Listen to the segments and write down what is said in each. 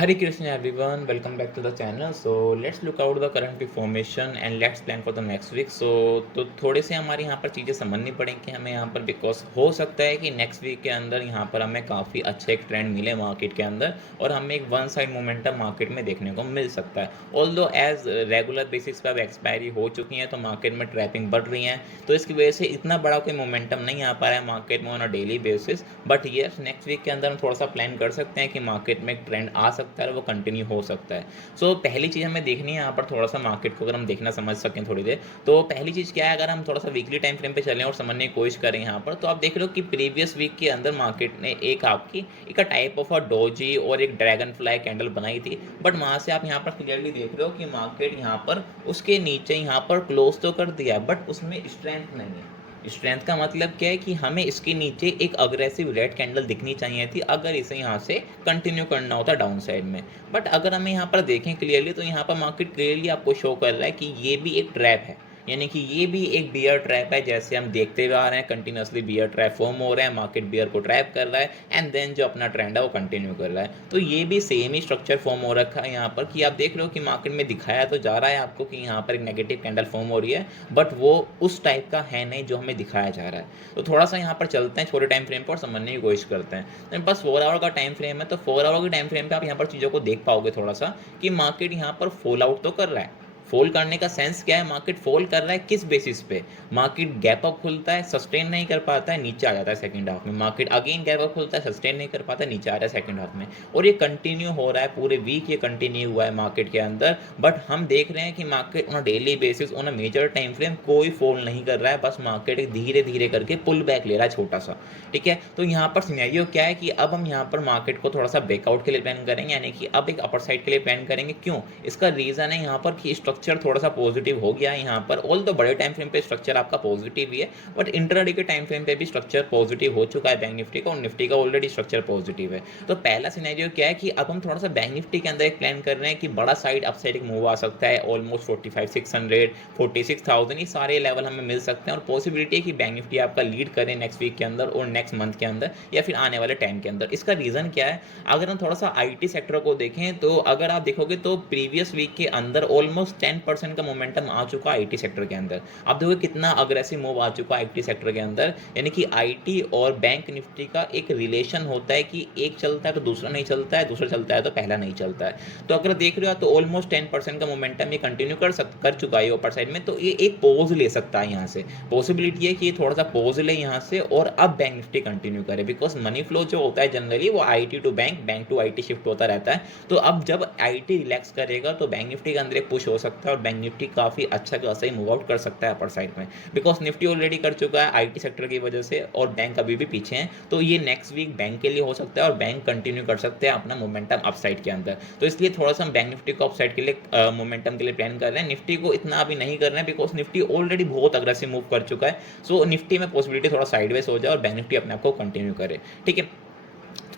Hare Krishna everyone, welcome back to the channel. So let's look out the current information and let's plan for the next week. So तो थोड़े से हमारे यहाँ पर चीज़ें समझनी पड़ेंगी हमें यहाँ पर, बिकॉज हो सकता है कि नेक्स्ट वीक के अंदर यहाँ पर हमें काफ़ी अच्छे एक ट्रेंड मिले मार्केट के अंदर और हमें एक वन साइड मोमेंटम मार्केट में देखने को मिल सकता है। ऑल्दो एज रेगुलर बेसिस पर अब एक्सपायरी हो चुकी हैं तो मार्केट में ट्रैपिंग बढ़ रही हैं, तो इसकी वजह से इतना बड़ा कोई मोमेंटम नहीं आ पा रहा है मार्केट में on a daily basis. But yes, next week के अंदर हम थोड़ा सा प्लान कर सकते हैं कि मार्केट में एक ट्रेंड आ सकता है, वो कंटिन्यू हो सकता है। सो पहली चीज़ हमें देखनी है यहाँ पर, थोड़ा सा मार्केट को अगर हम देखना समझ सकें थोड़ी देर, तो पहली चीज़ क्या है, अगर हम थोड़ा सा वीकली टाइम फ्रेम पे चलें और समझने की कोशिश करें यहाँ पर, तो आप देख लो कि प्रीवियस वीक के अंदर मार्केट ने एक आपकी एक टाइप ऑफ अ डोजी और एक ड्रैगन फ्लाई कैंडल बनाई थी। बट वहाँ से आप यहाँ पर क्लियरली देख रहे हो कि मार्केट यहाँ पर उसके नीचे यहाँ पर क्लोज तो कर दिया है, बट उसमें स्ट्रेंथ नहीं है। स्ट्रेंथ का मतलब क्या है कि हमें इसके नीचे एक अग्रेसिव रेड कैंडल दिखनी चाहिए थी अगर इसे यहाँ से कंटिन्यू करना होता डाउन साइड में। बट अगर हमें यहाँ पर देखें क्लियरली, तो यहाँ पर मार्केट क्लियरली आपको शो कर रहा है कि ये भी एक ट्रैप है, यानी कि ये भी एक बियर ट्रैप है। जैसे हम देखते हुए आ रहे हैं कंटिन्यूसली बियर ट्रैप फॉर्म हो रहा है, मार्केट बियर को ट्रैप कर रहा है एंड देन जो अपना ट्रेंड है वो कंटिन्यू कर रहा है। तो ये भी सेम ही स्ट्रक्चर फॉर्म हो रखा है यहाँ पर कि आप देख रहे हो कि मार्केट में दिखाया तो जा रहा है आपको कि यहाँ पर एक नेगेटिव कैंडल फॉर्म हो रही है, बट वो उस टाइप का है नहीं जो हमें दिखाया जा रहा है। तो थोड़ा सा यहाँ पर चलते हैं छोटे टाइम फ्रेम पर और समझने की कोशिश करते हैं। तो बस 4 आवर का टाइम फ्रेम है, तो 4 आवर के टाइम फ्रेम पे आप यहाँ पर चीज़ों को देख पाओगे थोड़ा सा कि मार्केट यहाँ पर फॉल आउट तो कर रहा है। फॉल करने का सेंस क्या है, मार्केट फॉल कर रहा है किस बेसिस पे, मार्केट गैप अप खुलता है, सस्टेन नहीं कर पाता है, नीचे आ जाता है सेकंड हाफ में, मार्केट अगेन गैप अप खुलता है, सस्टेन नहीं कर पाता है, नीचे आ रहा है सेकंड हाफ में। और ये कंटिन्यू हो रहा है पूरे वीक, ये कंटिन्यू हुआ है मार्केट के अंदर। बट हम देख रहे हैं कि market on a daily basis on a major time frame कोई फॉल नहीं कर रहा है, बस मार्केट धीरे धीरे करके पुल बैक ले रहा है छोटा सा। ठीक है, तो यहाँ पर सिनेरियो क्या है कि अब हम यहाँ पर मार्केट को थोड़ा सा ब्रेकआउट के लिए प्लान करेंगे, यानी कि अब एक अपर साइड के लिए प्लान करेंगे। क्यों? इसका रीजन है यहाँ पर कि स्ट्रक्चर थोड़ा सा पॉजिटिव हो गया है यहाँ पर। ऑल तो बड़े टाइम फ्रेम पे स्ट्रक्चर आपका पॉजिटिव ही है, बट इंट्राडे के टाइम फ्रेम पे भी स्ट्रक्चर पॉजिटिव हो चुका है बैंक निफ्टी का, और निफ्टी का ऑलरेडी स्ट्रक्चर पॉजिटिव है। तो पहला सिनेरियो क्या है कि अब हम थोड़ा सा बैंक निफ्टी के अंदर एक प्लान कर रहे हैं कि बड़ा साइड अपसाइड एक मूव आ सकता है, ऑलमोस्ट 45,600 46,000 ये सारे लेवल हमें मिल सकते हैं, और पॉसिबिलिटी है कि बैंक निफ्टी आपका लीड करे नेक्स्ट वीक के अंदर और नेक्स्ट मंथ के अंदर या फिर आने वाले टाइम के अंदर। इसका रीजन क्या है, अगर हम थोड़ा सा आईटी सेक्टर को देखें तो अगर आप देखोगे तो प्रीवियस वीक के अंदर ऑलमोस्ट 10% का मोमेंटम आ चुका है आईटी सेक्टर के अंदर। आप देखोगे कितना अग्रेसिव मूव आ चुका है आईटी सेक्टर के अंदर, यानी कि आईटी और बैंक निफ्टी का एक रिलेशन होता है कि एक चलता है तो दूसरा नहीं चलता है, दूसरा चलता है तो पहला नहीं चलता है। तो अगर देख रहे हो तो ऑलमोस्ट 10% का मोमेंटम ये कंटिन्यू कर चुका है ऊपर साइड में, तो ये एक पोज ले सकता है यहाँ से। पॉसिबिलिटी है कि ये थोड़ा सा पोज ले यहाँ से और अब बैंक निफ्टी कंटिन्यू करे, बिकॉज मनी फ्लो जो होता है जनरली वो IT to bank, bank to IT shift होता रहता है। तो अब जब आईटी रिलैक्स करेगा तो बैंक निफ्टी के अंदर एक पुश हो सकता है और बैंक निफ्टी काफी अच्छा खासा ही मूव आउट कर सकता है अपर साइड में, बिकॉज निफ्टी ऑलरेडी कर चुका है आईटी सेक्टर की वजह से और बैंक अभी भी पीछे हैं। तो ये नेक्स्ट वीक बैंक के लिए हो सकता है और बैंक कंटिन्यू कर सकते हैं अपना मोमेंटम अपसाइड के अंदर। तो इसलिए थोड़ा सा हम बैंक निफ्टी को अपसाइड के लिए मोमेंटम के लिए प्लान कर रहे हैं, निफ्टी को इतना अभी नहीं कर रहे हैं बिकॉज निफ्टी ऑलरेडी बहुत अग्रेसिव मूव कर चुका है। सो निफ्टी में पॉसिबिलिटी थोड़ा साइडवेज हो जाए और बैंक निफ्टी अपने आप को कंटिन्यू करे। ठीक है,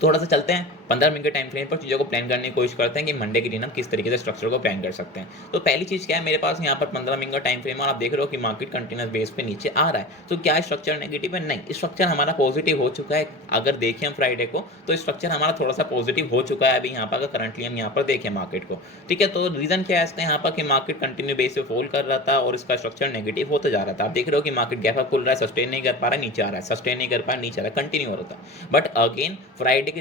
थोड़ा सा चलते हैं 15 मिनट के टाइम फ्रेम पर, चीज़ों को प्लान करने की कोशिश करते हैं कि मंडे के दिन हम किस तरीके से स्ट्रक्चर को प्लान कर सकते हैं। तो पहली चीज़ क्या है, मेरे पास यहाँ पर 15 मिनट का टाइम फ्रेम और आप देख रहे हो कि मार्केट कंटिन्यूस बेस पे नीचे आ रहा है। तो क्या स्ट्रक्चर नेगेटिव है? नहीं, स्ट्रक्चर हमारा पॉजिटिव हो चुका है। अगर देखें हम फ्राइडे को तो स्ट्रक्चर हमारा थोड़ा सा पॉजिटिव हो चुका है अभी यहाँ पर, अगर करंटली हम यहाँ पर देखें मार्केट को। ठीक है, तो रीजन क्या है इसका यहाँ पर कि मार्केट कंटिन्यू बेस पे फॉल कर रहा था और इसका स्ट्रक्चर नेगेटिव होता जा रहा था। आप देख रहे हो कि मार्केट गैप अप खुल रहा है, सस्टेन नहीं कर पा रहा है, नीचे आ रहा है, सस्टेन नहीं कर पा रहा है, नीचे आ रहा है, कंटिन्यू हो रहा था। बट अगेन फ्राइडे के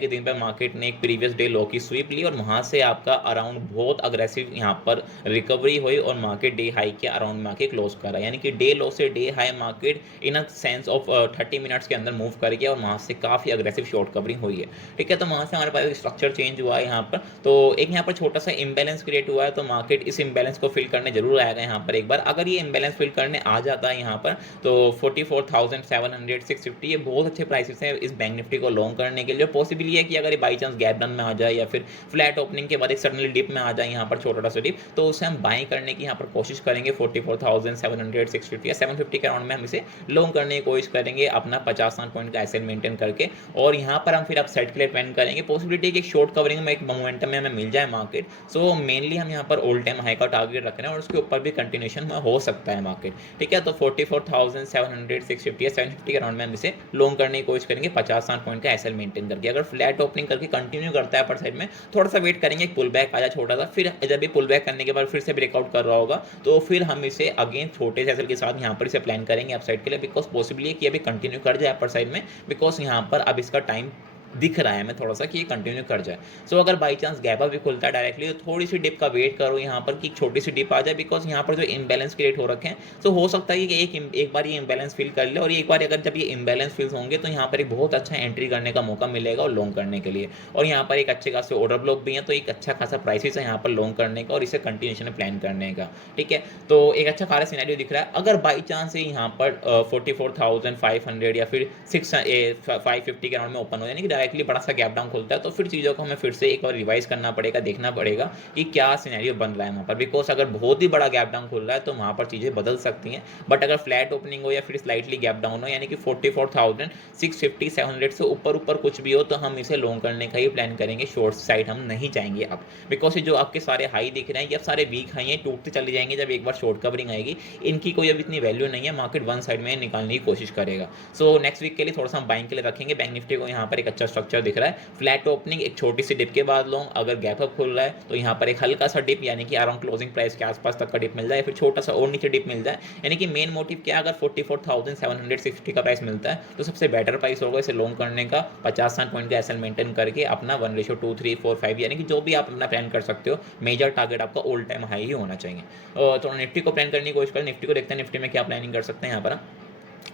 दिन पर मार्केट ने एक प्रीवियस डे लो की स्वीप ली और वहां से आपका अराउंड बहुत अग्रेसिव यहाँ पर रिकवरी हुई और मार्केट डे हाई के अराउंड में आके क्लोज करा, यानी कि डे लो से day high market in a sense of 30 minutes के अंदर मूव कर गया और वहां से काफी अग्रेसिव शॉर्ट कवरिंग हुई है। ठीक है, तो वहां से हमारे पास स्ट्रक्चर चेंज हुआ है यहाँ पर, तो एक यहाँ पर छोटा सा इंबैलेंस क्रिएट हुआ है। तो मार्केट इस इंबैलेंस को फिल करने जरूर आएगा यहाँ पर एक बार। अगर ये इंबैलेंस फिल करने आ जाता है यहाँ पर तो 44,700 650 ये बहुत अच्छे प्राइसेस हैं इस बैंक निफ्टी को लॉन्ग करने के लिए। पॉसिबल है कि अगर ये बाई चांस गैप डाउन में आ जाए या फिर फ्लैट ओपनिंग के बाद एक सडनली डिप में आ जाए यहाँ पर छोटा सा डिप, तो उसे हम बाई करने की यहाँ पर कोशिश करेंगे 44,700 650 या 750 के अराउंड में हम इसे लॉन्ग करने की कोशिश करेंगे अपना 50 पॉइंट का एसएल मेंटेन करके, और यहाँ पर हम फिर अब सेट के लिए प्लान करेंगे। पॉसिबिलिटी कि शॉर्ट कवरिंग में एक मोमेंटम में हमें मिल जाए मार्केट। सो मेनली हम यहाँ पर ऑल टाइम हाई का टारगेट रख रहे हैं और उसके ऊपर भी कंटिन्यूशन हो सकता है मार्केट। ठीक है, तो 44,700 650 या 750 के अराउंड में हम इसे लॉन्ग करने की कोशिश करेंगे 50-60 पॉइंट का एसएल कैसल मेंटेन करके। अगर फ्लैट ओपनिंग करके कंटिन्यू करता है अपर साइड में, थोड़ा सा वेट करेंगे, एक पुल बैक आ जाए छोटा सा, फिर जब ये पुल बैक करने के बाद फिर से ब्रेकआउट कर रहा होगा तो फिर हम इसे अगेन छोटे कैसल के साथ यहाँ पर इसे प्लान करेंगे अप साइड के लिए, बिकॉज पॉसिबली है कि अभी कंटिन्यू कर जाए अपर साइड में, बिकॉज यहाँ पर अब इसका टाइम दिख रहा है हमें थोड़ा सा कि ये कंटिन्यू कर जाए। सो अगर बाई चांस गैप अप भी खुलता है डायरेक्टली तो थोड़ी सी डिप का वेट करो यहाँ पर कि छोटी सी डिप आ जाए, बिकॉज यहाँ पर जो इम्बैलेंस क्रिएट हो रखे हैं, सो हो सकता है कि एक बार ये इम्बैलेंस फील कर ले, और एक बार अगर जब ये इम्बैलेंस फील्स होंगे तो यहाँ पर एक बहुत अच्छा एंट्री करने का मौका मिलेगा और लॉन्ग करने के लिए, और यहाँ पर एक अच्छे खासे ऑर्डर ब्लॉक भी है, तो एक अच्छा खासा प्राइसेस है यहाँ पर लॉन्ग करने का और इसे कंटिन्यूशन में प्लान करने का। ठीक है, तो एक अच्छा खासा सिनेरियो दिख रहा है। अगर बाई चांस यहाँ पर 44,500 या फिर 550 के राउंड में ओपन हो, यानी कि डायरेक्टली बड़ा सा गैप खुलता है, तो फिर चीज़ों को हमें फिर से एक बार रिवाइज करना पड़ेगा, देखना पड़ेगा कि क्या सिनेरियो बन रहा है वहाँ पर, बिकॉज अगर बहुत ही बड़ा गैप डाउन खुल रहा है तो वहाँ पर चीज़ें बदल सकती हैं, बट अगर फ्लैट ओपनिंग हो या फिर स्लाइटली गैप डाउन हो, यानी कि 44,650 700 से ऊपर कुछ भी हो, तो हम इसे लॉन्ग करने का ही प्लान करेंगे, शॉर्ट साइड हम नहीं जाएंगे अब, बिकॉज ये जो आपके सारे हाई दिख रहे हैं ये अब सारे वीक हाई हैं, टूटते चले जाएंगे जब एक बार शॉर्ट कवरिंग आएगी, इनकी कोई अब इतनी वैल्यू नहीं है, मार्केट वन साइड में निकालने की कोशिश करेगा। सो नेक्स्ट वीक के लिए थोड़ा सा हम बाइंग के लिए रखेंगे। बैंक निफ्टी को यहाँ पर एक अच्छा स्ट्रक्चर दिख रहा है, फ्लैट ओपनिंग, एक छोटी सी डिप के बाद लॉन्ग, अगर गैप अप खुल रहा है तो यहाँ पर एक हल्का सा डिप, यानी कि अराउंड क्लोजिंग प्राइस के आसपास तक का डिप मिल जाए, फिर छोटा सा और नीचे डिप मिल जाए, यानी कि मेन मोटिव क्या, अगर 44,760 का प्राइस मिलता है तो सबसे बेटर प्राइस होगा इसे लॉन्ग करने का, 50-60 पॉइंट का एसएल मेंटेन करके अपना 1:2, 3, 4, 5, यानी कि जो भी आप अपना प्लान कर सकते हो, मेजर टारगेट आपका ऑल टाइम हाई ही होना चाहिए। तो निफ्टी को प्लान करने की कोशिश करें, निफ्टी को देखते हैं निफ्टी में क्या प्लानिंग कर सकते हैं यहाँ पर।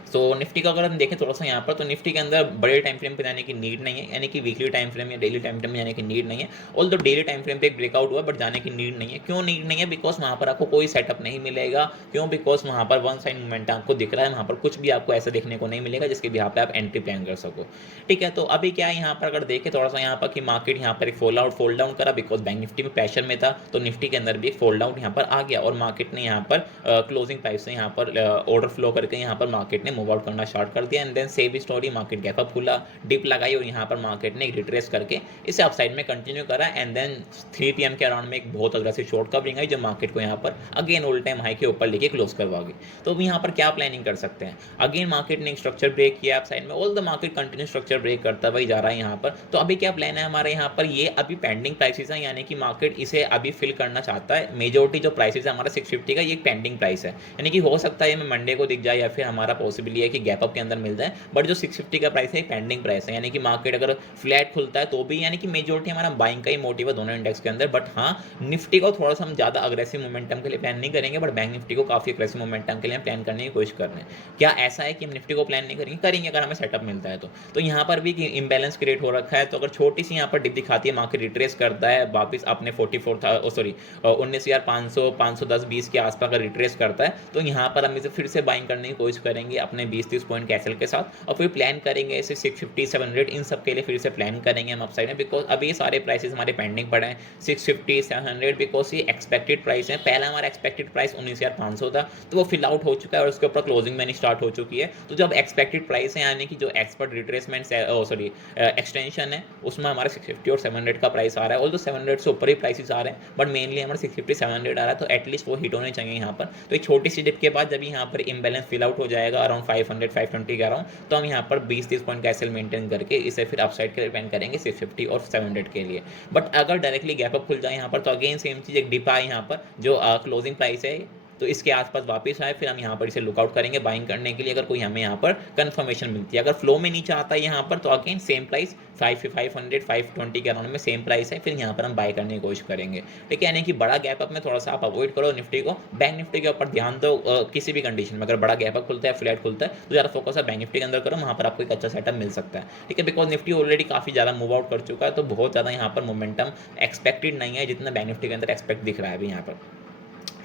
सो निफ्टी का अगर हम देखें थोड़ा सा यहाँ पर, तो निफ्टी के अंदर बड़े टाइम फ्रेम पे जाने की नीड नहीं है, यानी कि वीकली टाइम फ्रेम या डेली टाइम फ्रेम में जाने की नीड नहीं है। ऑल दो डेली टाइम फ्रेम पे एक ब्रेकआउट हुआ, बट जाने की नीड नहीं है। क्यों नीड नहीं है? बिकॉज वहाँ पर आपको कोई सेटअप नहीं मिलेगा। क्यों? बिकॉज वहाँ पर वन साइड मूवमेंट आपको दिख रहा है, वहाँ पर कुछ भी आपको ऐसा देखने को नहीं मिलेगा जिसके भी यहाँ पे आप एंट्री प्लान कर सको। ठीक है, तो अभी क्या है यहाँ पर, अगर देखें थोड़ा सा यहाँ पर कि मार्केट यहाँ पर एक फोल्ड डाउन करा, बिकॉज बैंक निफ्टी में प्रेशर में था, तो निफ्टी के अंदर भी एक फोल्ड आउट यहाँ पर आ गया, और मार्केट ने यहाँ पर क्लोजिंग प्राइस से यहाँ पर ऑर्डर फ्लो करके यहाँ पर मार्केट ने मूव आउट करना स्टार्ट कर दिया। And then same story, market gap up खुला, डिप लगाई, और यहाँ पर मार्केट ने एक रिट्रेस करके इसे अपसाइड में कंटिन्यू करा। एंड देन 3 PM के अराउंड में एक बहुत अग्रेसिव शॉर्ट कवरिंग आई, जो मार्केट को यहाँ पर अगेन ऑल टाइम हाई के ऊपर लेके क्लोज करवागी। तो अब यहाँ पर क्या प्लानिंग कर सकते हैं? अगेन मार्केट ने एक स्ट्रक्चर ब्रेक किया अपसाइड में, all the market continue structure break करता हुआ जा रहा है यहाँ पर। तो अभी क्या प्लान है हमारे यहाँ पर? ये अभी पेंडिंग प्राइसेस है, यानी कि मार्केट इसे अभी फिल करना चाहता है। मेजोरिटी जो प्राइसेस है हमारा 650 का, ये एक पेंडिंग प्राइस है, यानी कि हो सकता है हमें मंडे को दिख जाए, या फिर हमारा पॉसिबल है कि गैप अप के अंदर मिल जाए। बट जो 650 का प्राइस है पेंडिंग प्राइस है, यानी कि मार्केट अगर फ्लैट खुलता है तो भी, यानी कि मेजोरिटी हमारा बाइंग का ही मोटिव है दोनों इंडेक्स के अंदर। बट हाँ, निफ्टी को थोड़ा सा हम ज़्यादा अग्रेसिव मोमेंटम के लिए प्लान नहीं करेंगे, बट बैंक निफ्टी को काफ़ी अग्रेसिव मोमेंटम के लिए प्लान करने की कोशिश कर रहे हैं। क्या ऐसा है कि हम निफ्टी को प्लान नहीं करेंगे अगर हमें सेटअप मिलता है तो यहाँ पर भी इम्बैलेंस क्रिएट हो रखा है। तो अगर छोटी सी यहाँ पर डिप दिखाती है, मार्केट रिट्रेस करता है वापस अपने 19,500 510 20 के आसपास अगर रिट्रेस करता है, तो यहाँ पर हम इसे फिर से बाइंग करने की कोशिश करेंगे अपने 20-30 पॉइंट कैसल के साथ, और फिर प्लान करेंगे ऐसे 650 700 इन सब के लिए फिर से प्लान करेंगे हम अपसाइड में। बिकॉज अभी ये सारे प्राइसेस हमारे पेंडिंग पड़े हैं 650 700, बिकॉज ये एक्सपेक्टेड प्राइस है। पहला हमारा एक्सपेक्टेड प्राइस 19,500 था, तो वो फिल आउट हो चुका है और उसके ऊपर क्लोजिंग मैंने स्टार्ट हो चुकी है। तो जब एक्सपेक्टेड प्राइस है, यानी कि जो एक्सपर्ट रिट्रेसमेंट एक्सटेंशन है, उसमें हमारा 650 और 700 का प्राइस आ रहा है। ऑल्दो 700 से ऊपर ही प्राइसेस आ रहे हैं, बट मेनली हमारा 650 700 आ रहा है, तो एटलीस्ट वो हिट होने चाहिए यहाँ पर। तो एक छोटी सी डिप के बाद जब यहाँ पर इम्बैलेंस फिल आउट हो जाएगा अराउंड 500 520 के अराउंड, तो हम यहाँ पर 20-30 पॉइंट का एसएल मेंटेन करके इसे फिर अपसाइड के लिए प्लान करेंगे 650 और 700 के लिए। बट अगर डायरेक्टली गैप अप खुल जाए यहाँ पर, तो अगेन सेम चीज़, एक डिप आए यहाँ पर जो क्लोजिंग प्राइस है, तो इसके आसपास वापस आए, फिर हम यहाँ पर इसे लुकआउट करेंगे बाइंग करने के लिए, अगर कोई हमें यहाँ पर कंफर्मेशन मिलती है। अगर फ्लो में नीचे आता है यहाँ पर, तो अगेन सेम प्राइस 500 520 के अराउंड में सेम प्राइस है, फिर यहाँ पर हम बाय करने की कोशिश करेंगे। ठीक है, यानी कि बड़ा गैप अप में थोड़ा सा आप अवॉइड करो निफ्टी को, बैंक निफ्टी के ऊपर ध्यान दो। किसी भी कंडीशन में अगर बड़ा गैप अप खुलता है, फ्लैट खुलता है, तो ज़्यादा फोकस है बैंक निफ्टी के अंदर करो, वहाँ पर आपको एक अच्छा सेटअप मिल सकता है। ठीक है, बिकॉज निफ्टी ऑलरेडी काफ़ी ज़्यादा मूव आउट कर चुका है, तो बहुत ज़्यादा यहाँ पर मोमेंटम एक्सपेक्टेड नहीं है जितना बैंक निफ्टी के अंदर एक्सपेक्ट दिख रहा है अभी यहाँ पर।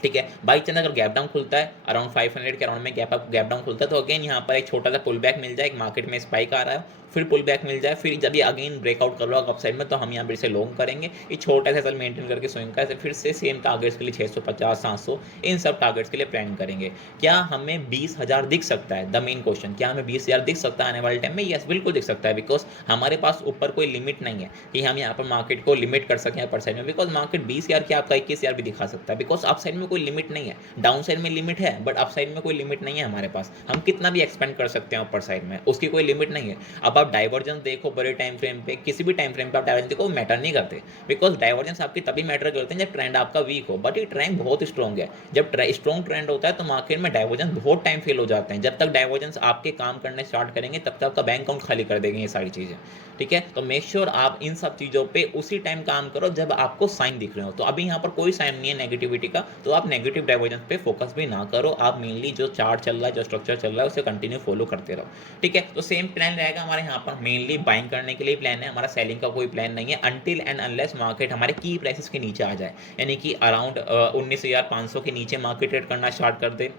ठीक है, बाई चांस अगर गैप डाउन खुलता है अराउंड 500 के अराउंड में गैप डाउन खुलता है, तो अगेन यहाँ पर एक छोटा सा पुल बैक मिल जाए, एक मार्केट में स्पाइक आ रहा है, फिर पुल बैक मिल जाए, फिर जब ये अगेन ब्रेकआउट कर रहा है अपसाइड में, तो हम यहाँ पर इसे लॉन्ग करेंगे। ये छोटा सा मेंटेन करके स्विंग का फिर से सेम टारगेट्स के लिए 650 700 इन सब टारगेट्स के लिए प्लान करेंगे। क्या हमें 20,000 दिख सकता है? द मेन क्वेश्चन, क्या हमें 20,000 दिख सकता है आने वाले टाइम में? यस, बिल्कुल दिख सकता है, बिकॉज हमारे पास ऊपर कोई लिमिट नहीं है कि हम यहाँ पर मार्केट को लिमिट कर सकें अपर साइड में, बिकॉज मार्केट 20,000 की आपका 21,000 भी दिखा सकता है, बिकॉज अप साइड में कोई लिमिट नहीं है। डाउन साइड में लिमिट है, बट अप साइड में कोई लिमिट नहीं है हमारे पास। हम कितना भी एक्सपेंड कर सकते हैं ऊपर साइड में, उसकी कोई लिमिट नहीं है। अब आप डाइवर्जेंस देखो बड़े टाइम फ्रेम पे, किसी भी टाइम फ्रेम पे आप डाइवर्जेंस देखो, मैटर नहीं करते, बिकॉज डाइवर्जेंस आपकी तभी मैटर करते हैं जब ट्रेंड आपका वीक हो। बट ये ट्रेंड बहुत स्ट्रॉन्ग है, जब स्ट्रॉन्ग ट्रेंड होता है तो मार्केट में डाइवर्जेंस बहुत टाइम फेल हो जाते हैं। जब तक डाइवर्जेंस आपके काम करने स्टार्ट करेंगे तब तक आपका बैंक अकाउंट खाली कर देंगे ये सारी चीज़ें, ठीक है। तो मेक श्योर आप इन सब चीज़ों पे उसी टाइम काम करो जब आपको साइन दिख रहे हो। तो अभी यहाँ पर कोई साइन नहीं है नेगेटिविटी का, तो आप नेगेटिव डाइवर्जेंस पे फोकस भी ना करो, आप मेनली जो चार्ट चल रहा है, जो स्ट्रक्चर चल रहा है उसे कंटिन्यू फॉलो करते रहो, ठीक है। तो सेम प्लान रहेगा हमारे यहाँ पर, मेनली बाइंग करने के लिए प्लान है हमारा, सेलिंग का कोई प्लान नहीं है अनटिल एंड अनलेस मार्केट हमारे की प्राइसेस के नीचे आ जाए, यानी कि अराउंड 19,500 के नीचे मार्केट ट्रेड करना स्टार्ट कर दे।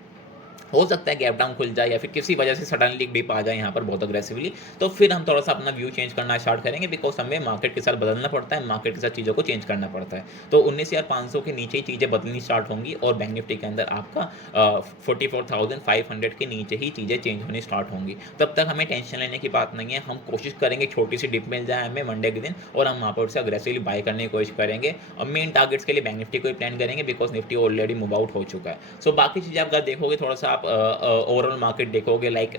हो सकता है गैप डाउन खुल जाए या फिर किसी वजह से सडनली एक डिप आ जाए यहाँ पर बहुत अग्रेसिवली, तो फिर हम थोड़ा सा अपना व्यू चेंज करना स्टार्ट करेंगे, बिकॉज हमें मार्केट के साथ बदलना पड़ता है, मार्केट के साथ चीज़ों को चेंज करना पड़ता है। तो 19,500 के नीचे ही चीज़ें बदलनी स्टार्ट होंगी और बैंक निफ्टी के अंदर आपका 44,500 के नीचे ही चीज़ें चेंज होनी स्टार्ट होंगी। तब तक हमें टेंशन लेने की बात नहीं है, हम कोशिश करेंगे छोटी सी डिप मिल जाए हमें मंडे के दिन और हम वहाँ पर से अग्रेसिवली बाय करने की कोशिश करेंगे। और मेन टारगेट्स के लिए बैंक निफ्टी को ही प्लान करेंगे, because Nifty already move out हो चुका है। सो बाकी चीज़ें आप अगर देखोगे थोड़ा सा आप ओवरऑल मार्केट देखोगे, लाइक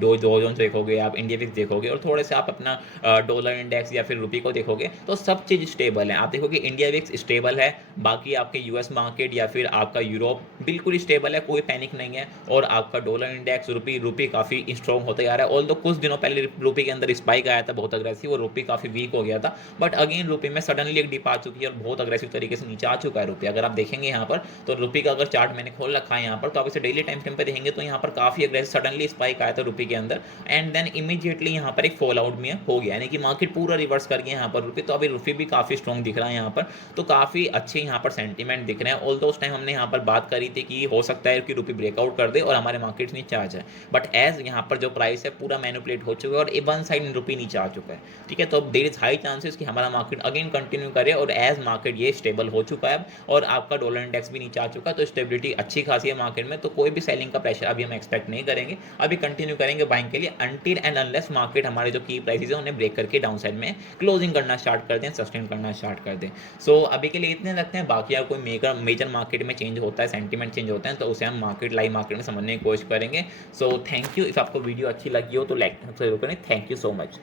डो जोन्स देखोगे, आप इंडिया विक्स देखोगे और थोड़े से आप अपना डॉलर इंडेक्स या फिर रुपये को देखोगे, तो सब चीज़ स्टेबल है। आप देखोगे इंडिया विक्स स्टेबल है, बाकी आपके यूएस मार्केट या फिर आपका यूरोप बिल्कुल स्टेबल है, कोई पैनिक नहीं है। और आपका डॉलर इंडेक्स रुपये काफ़ी स्ट्रॉन्ग होते जा रहा है, ऑल्दो कुछ दिनों पहले रुपये के अंदर स्पाइक आया था बहुत अग्रेसिव और रुपये काफ़ी वीक हो गया था, बट अगेन रुपये में सडनली एक डिप आ चुकी है और बहुत अग्रेसिव तरीके से नीचे आ चुका है रुपये। अगर आप देखेंगे यहाँ पर, तो रुपये का अगर चार्ट मैंने खोल रखा है यहाँ पर, तो आप इसे डेली टाइम फ्रेम पे देखेंगे तो यहाँ पर काफ़ी अग्रेसिव सडनली स्पाइक आया था रुपये के अंदर, एंड देन इमीडिएटली यहाँ पर एक फॉल आउट में हो गया, यानी कि मार्केट पूरा रिवर्स कर गया यहाँ पर रुपये। तो अभी रुपये भी काफ़ी स्ट्रॉन्ग दिख रहा है यहाँ पर, तो काफ़ी अच्छे यहाँ पर सेंटीमेंट दिख रहे हैं। ऑल्दो उस टाइम हमने यहाँ पर बात करी थी कि हो सकता है कि रुपये ब्रेकआउट कर दे और हमारे मार्केट नीचे आ जाए, बट एज यहाँ पर जो प्राइस है पूरा मैनिपुलेट हो चुका है और वन साइड रुपये नीचे आ चुका है, ठीक है। तो अब देयर इज हाई चांसेस कि हमारा मार्केट अगेन कंटिन्यू करे, और एज मार्केट ये स्टेबल हो चुका है और आपका डॉलर इंडेक्स भी नीचे आ चुका है, तो स्टेबिलिटी अच्छी खासी है मार्केट में, तो कोई भी सेलिंग का प्रेशर अभी हम एक्सपेक्ट नहीं करेंगे। अभी कंटिन्यू करेंगे बाइंग के लिए अनटिल एंड अनलेस मार्केट हमारे जो की प्राइसेस है उन्हें ब्रेक करके डाउन साइड में क्लोजिंग करना स्टार्ट कर दें, सस्टेन करना स्टार्ट कर दें। सो अभी के लिए इतने रखते हैं, बाकी अगर कोई मेजर मार्केट में चेंज होता है, सेंटीमेंट चेंज होता है, तो उसे हम मार्केट लाइव मार्केट में समझने की कोशिश करेंगे। So thank you. इफ आपको वीडियो अच्छी लगी हो तो लाइक जरूर करें। Thank you so much.